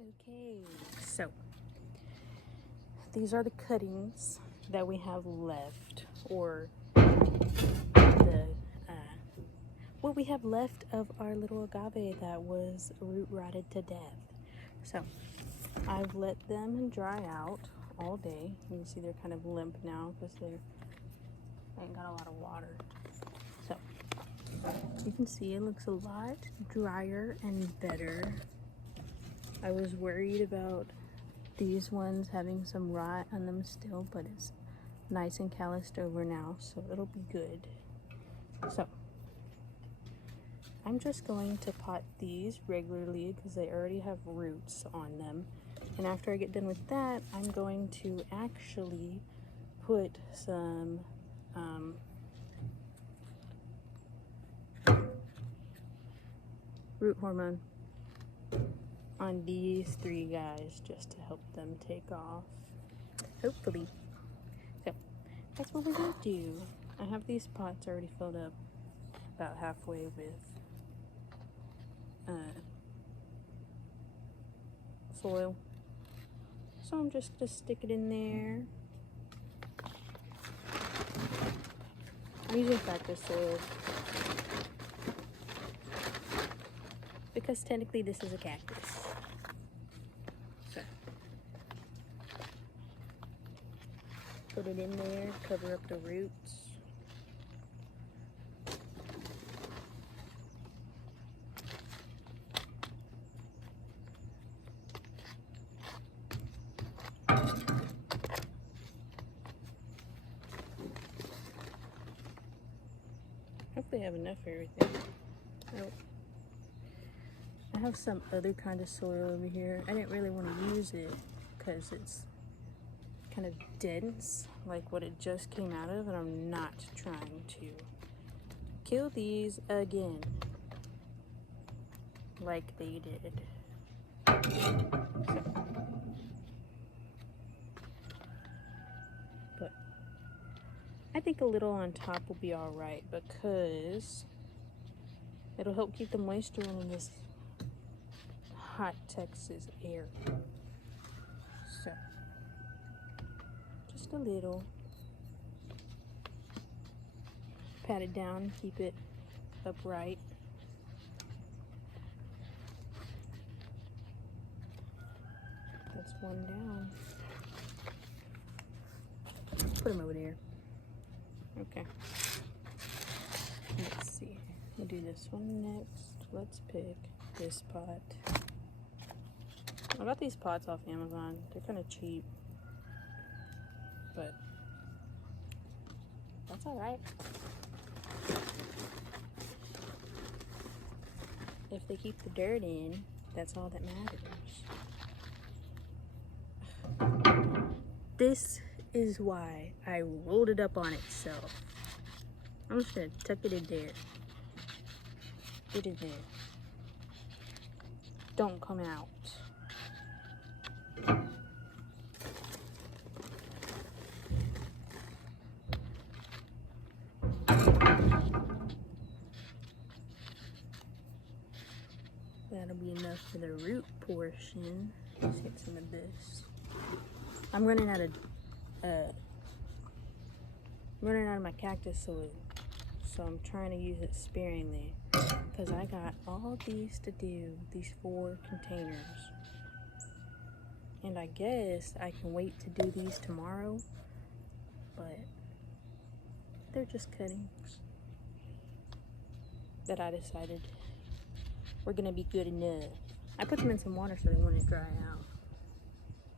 Okay, so these are the cuttings that we have left, or the what we have left of our little agave that was root rotted to death. So I've let them dry out all day. You can see they're kind of limp now because they ain't got a lot of water. So you can see it looks a lot drier and better. I was worried about these ones having some rot on them still, but it's nice and calloused over now, so it'll be good. So I'm just going to pot these regularly because they already have roots on them. And after I get done with that, I'm going to actually put some root hormone on these three guys just to help them take off, hopefully. So that's what we're gonna do. I have these pots already filled up about halfway with soil, so I'm just gonna stick it in there. I'm using cactus soil because technically this is a cactus. So put it in there, cover up the roots. Hopefully I have enough for everything. Oh, I have some other kind of soil over here. I didn't really want to use it because it's kind of dense, like what it just came out of, and I'm not trying to kill these again like they did. So, but I think a little on top will be all right because it'll help keep the moisture in this hot Texas air. So just a little. Pat it down, keep it upright. That's one down. Put them over there. Okay. Let's see. We'll do this one next. Let's pick this pot. I got these pots off Amazon. They're kind of cheap, but that's all right. If they keep the dirt in, that's all that matters. This is why I rolled it up on itself. I'm just gonna tuck it in there. Get in there. Don't come out. That'll be enough for the root portion. Let's get some of this. I'm running out of my cactus soil, so I'm trying to use it sparingly because I got all these to do, these 4 containers, and I guess I can wait to do these tomorrow, but they're just cuttings that I decided were gonna be good enough. I put them in some water so they wouldn't dry out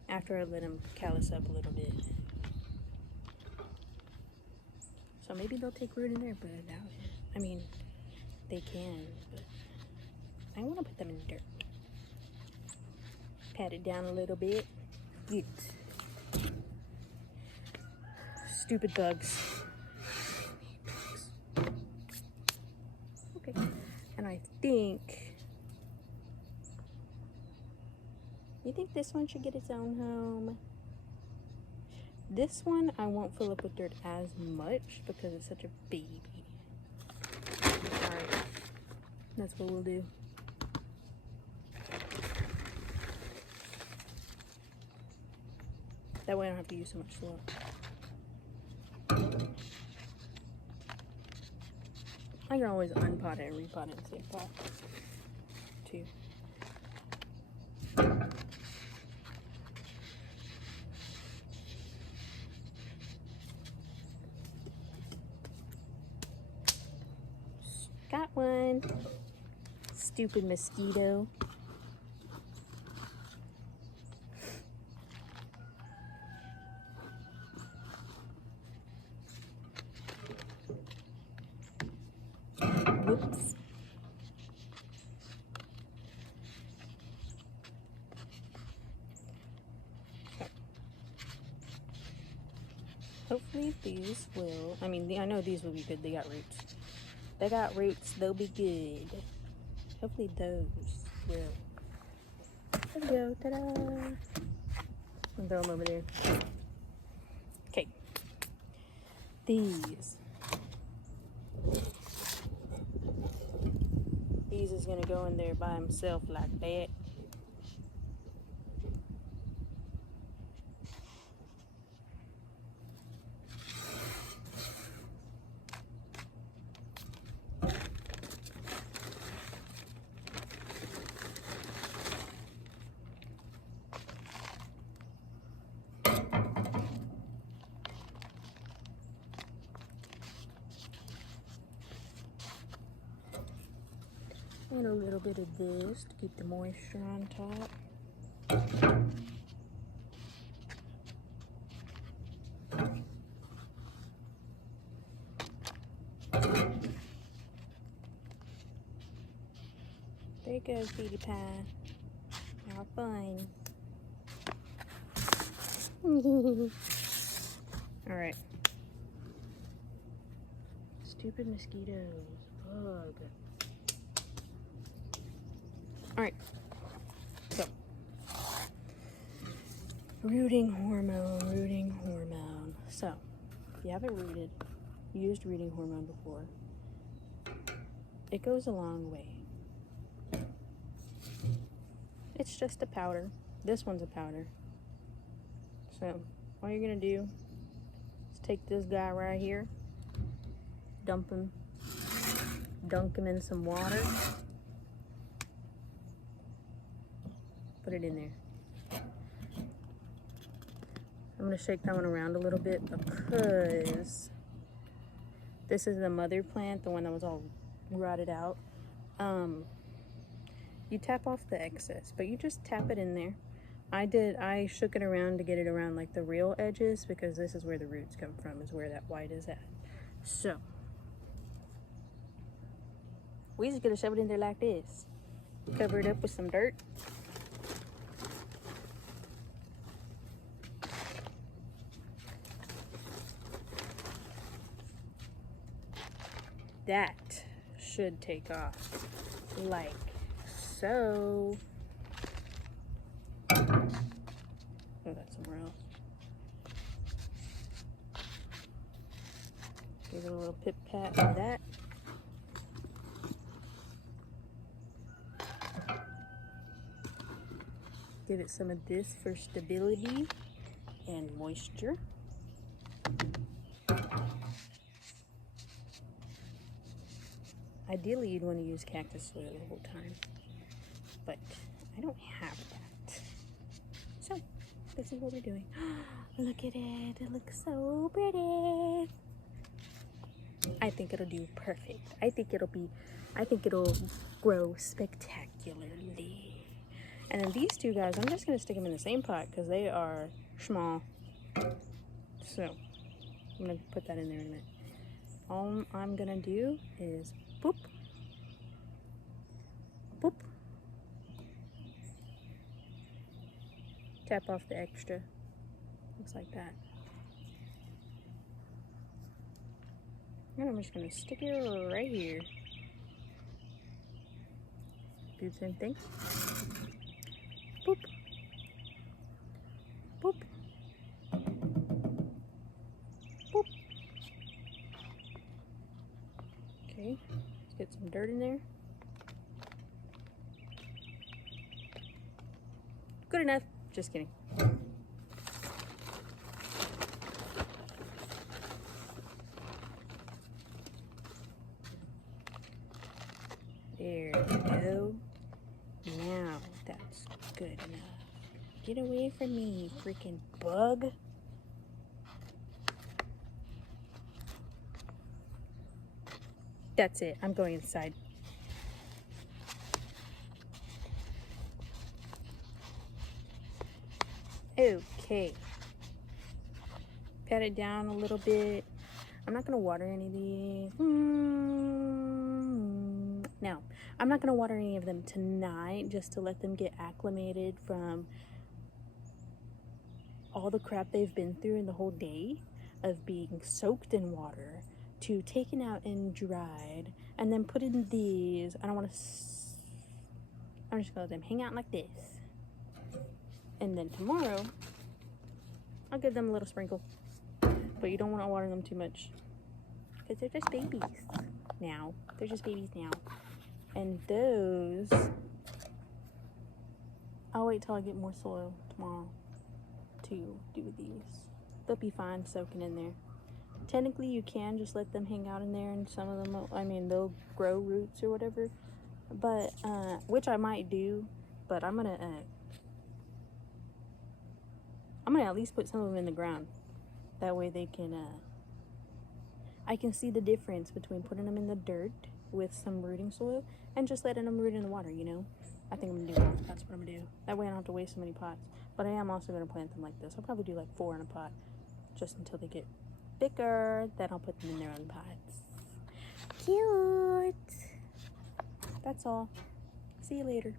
after I let them callus up a little bit. So maybe they'll take root in there, but I doubt it. I mean, they can, but I want to put them in the dirt. Pat it down a little bit. Get stupid bugs. Okay, and I think. You think this one should get its own home? This one I won't fill up with dirt as much because it's such a baby. Alright, that's what we'll do. That way I don't have to use so much soil. I can always unpot it and repot it in the same pot, too. Got one. Stupid mosquito. Whoops. Hopefully these will, I mean, I know these will be good. They got roots. They got roots. They'll be good. Hopefully those will. There we go. Ta-da! I'll throw them over there. Okay. These is gonna go in there by himself like that. And a little bit of this to keep the moisture on top. There you go, Petey Pie. Have fun. Alright. Stupid mosquitoes. Bug. Alright. So. Rooting hormone. So, if you haven't used rooting hormone before, it goes a long way. It's just a powder. This one's a powder. So, all you're gonna do is take this guy right here, dunk him in some water, put it in there. I'm gonna shake that one around a little bit because this is the mother plant, the one that was all rotted out. You tap off the excess, but you just tap it in there. I shook it around to get it around like the real edges because this is where the roots come from, is where that white is at. So, we just gonna shove it in there like this. Cover it up with some dirt. That should take off like so. Oh, that's somewhere else. Give it a little pip pat of that. Give it some of this for stability and moisture. Ideally, you'd want to use cactus soil the whole time, but I don't have that. So, this is what we're doing. Look at it. It looks so pretty. I think it'll do perfect. I think it'll grow spectacularly. And then these two guys, I'm just going to stick them in the same pot because they are small. So, I'm going to put that in there in a minute. All I'm going to do is boop, boop. Tap off the extra. Looks like that. And I'm just going to stick it right here. Do the same thing. Boop. Boop. Boop. Okay, let's get some dirt in there. Good enough. Just kidding. Good enough. Get away from me, freaking bug. That's it. I'm going inside. Okay. Pat it down a little bit. I'm not going to water any of these. No, I'm not going to water any of them tonight just to let them get acclimated from all the crap they've been through in the whole day of being soaked in water to taken out and dried and then put in these. I don't want to. I'm just going to let them hang out like this. And then tomorrow, I'll give them a little sprinkle. But you don't want to water them too much. Because they're just babies now. They're just babies now. And those, I'll wait till I get more soil tomorrow to do these. They'll be fine soaking in there. Technically, you can just let them hang out in there, and some of them, I mean, they'll grow roots or whatever. But, which I might do, but I'm gonna at least put some of them in the ground. That way they can, I can see the difference between putting them in the dirt with some rooting soil and just letting them root in the water, you know? I think I'm gonna do that. That's what I'm gonna do. That way I don't have to waste so many pots. But I am also gonna plant them like this. I'll probably do like 4 in a pot just until they get bigger. Then I'll put them in their own pots. Cute. That's all. See you later.